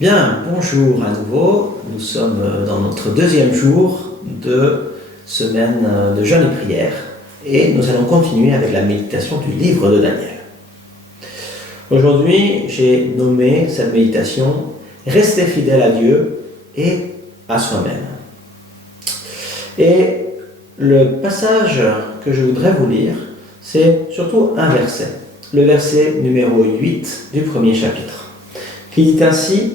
Bien, bonjour à nouveau. Nous sommes dans notre deuxième jour de semaine de jeûne et prière et nous allons continuer avec la méditation du livre de Daniel. Aujourd'hui, j'ai nommé cette méditation « Rester fidèle à Dieu et à soi-même ». Et le passage que je voudrais vous lire, c'est surtout un verset, le verset numéro 8 du premier chapitre, qui dit ainsi: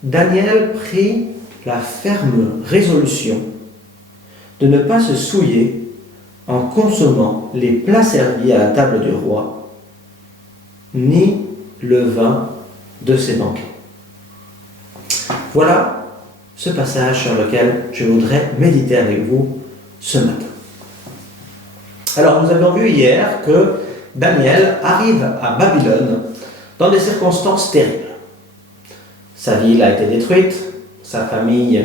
Daniel prit la ferme résolution de ne pas se souiller en consommant les plats servis à la table du roi, ni le vin de ses banquets. Voilà ce passage sur lequel je voudrais méditer avec vous ce matin. Alors, nous avions vu hier que Daniel arrive à Babylone dans des circonstances terribles. Sa ville a été détruite, sa famille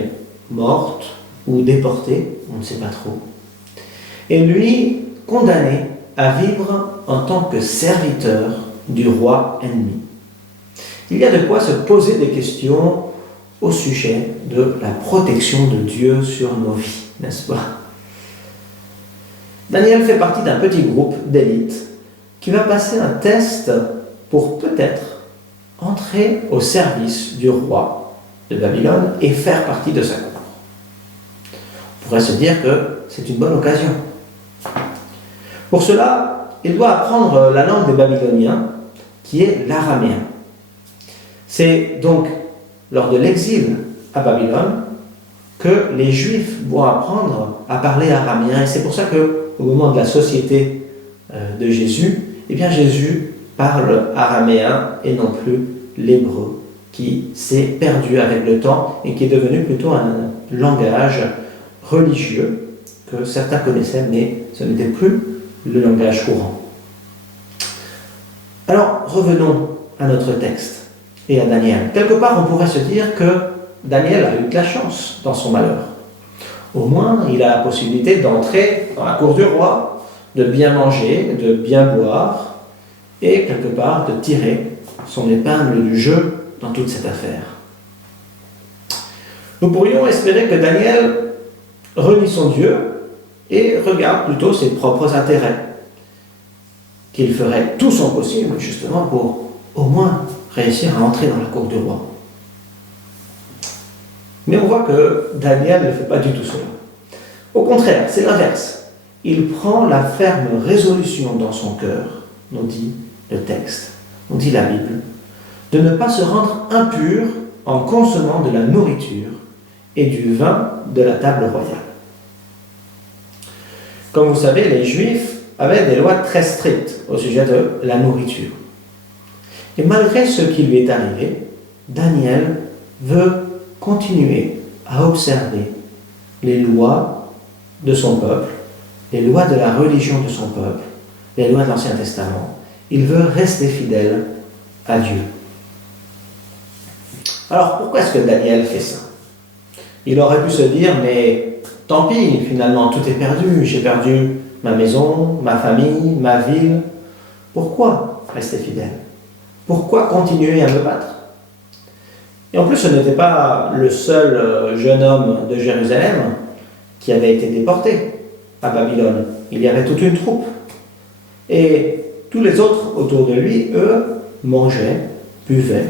morte ou déportée, on ne sait pas trop. Et lui, condamné à vivre en tant que serviteur du roi ennemi. Il y a de quoi se poser des questions au sujet de la protection de Dieu sur nos vies, n'est-ce pas? Daniel fait partie d'un petit groupe d'élite qui va passer un test pour peut-être entrer au service du roi de Babylone et faire partie de sa cour. On pourrait se dire que c'est une bonne occasion. Pour cela, il doit apprendre la langue des Babyloniens, qui est l'araméen. C'est donc lors de l'exil à Babylone que les Juifs vont apprendre à parler araméen. Et c'est pour ça qu'au moment de la société de Jésus, eh bien Jésus parle araméen et non plus l'hébreu, qui s'est perdu avec le temps et qui est devenu plutôt un langage religieux que certains connaissaient, mais ce n'était plus le langage courant. Alors, revenons à notre texte et à Daniel. Quelque part, on pourrait se dire que Daniel a eu de la chance dans son malheur. Au moins, il a la possibilité d'entrer dans la cour du roi, de bien manger, de bien boire, et quelque part de tirer son épingle du jeu dans toute cette affaire. Nous pourrions espérer que Daniel renie son Dieu et regarde plutôt ses propres intérêts, qu'il ferait tout son possible justement pour au moins réussir à entrer dans la cour du roi. Mais on voit que Daniel ne fait pas du tout cela. Au contraire, c'est l'inverse. Il prend la ferme résolution dans son cœur, nous dit le texte, nous dit la Bible, de ne pas se rendre impur en consommant de la nourriture et du vin de la table royale. Comme vous savez, les Juifs avaient des lois très strictes au sujet de la nourriture. Et malgré ce qui lui est arrivé, Daniel veut continuer à observer les lois de son peuple, les lois de la religion de son peuple, les lois de l'Ancien Testament. Il veut rester fidèle à Dieu. Alors, pourquoi est-ce que Daniel fait ça? Il aurait pu se dire, mais tant pis, finalement, tout est perdu. J'ai perdu ma maison, ma famille, ma ville. Pourquoi rester fidèle? Pourquoi continuer à me battre? Et en plus, ce n'était pas le seul jeune homme de Jérusalem qui avait été déporté à Babylone. Il y avait toute une troupe. Et tous les autres autour de lui, eux, mangeaient, buvaient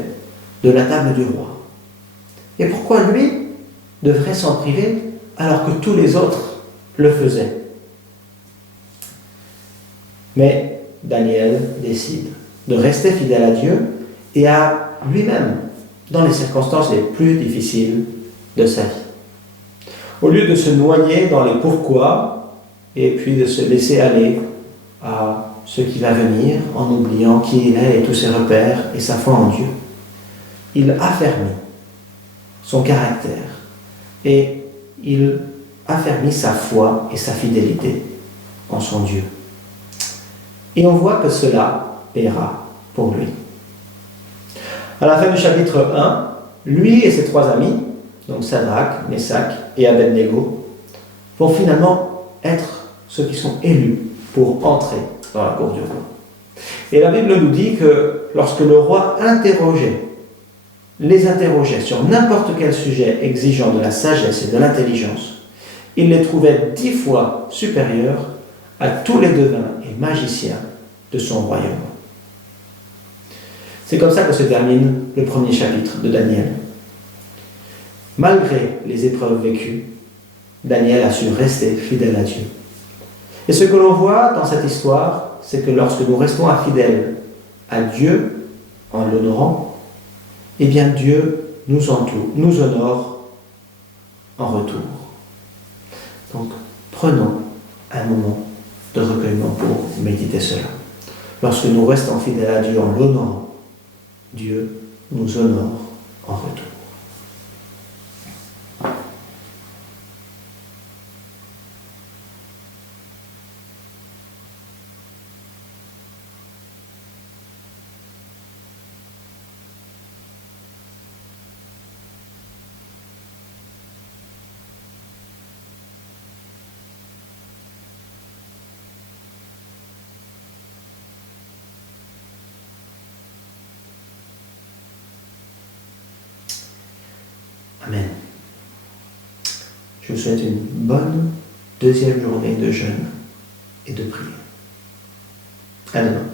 de la table du roi. Et pourquoi lui devrait s'en priver alors que tous les autres le faisaient? Mais Daniel décide de rester fidèle à Dieu et à lui-même dans les circonstances les plus difficiles de sa vie. Au lieu de se noyer dans les pourquoi et puis de se laisser aller à ce qui va venir en oubliant qui il est et tous ses repères et sa foi en Dieu, il affermit son caractère et il affermit sa foi et sa fidélité en son Dieu. Et on voit que cela paiera pour lui. À la fin du chapitre 1, lui et ses trois amis, donc Sadrach, Meshach et Abednego, vont finalement être ceux qui sont élus pour entrer dans la cour du roi. Et la Bible nous dit que lorsque le roi interrogeait les interrogeait sur n'importe quel sujet exigeant de la sagesse et de l'intelligence, il les trouvait 10 fois supérieurs à tous les devins et magiciens de son royaume. C'est comme ça que se termine le premier chapitre de Daniel. Malgré les épreuves vécues, Daniel a su rester fidèle à Dieu. Et ce que l'on voit dans cette histoire, c'est que lorsque nous restons fidèles à Dieu en l'honorant, eh bien Dieu nous honore en retour. Donc, prenons un moment de recueillement pour méditer cela. Lorsque nous restons fidèles à Dieu en l'honorant, Dieu nous honore en retour. Amen. Je vous souhaite une bonne deuxième journée de jeûne et de prière. À demain.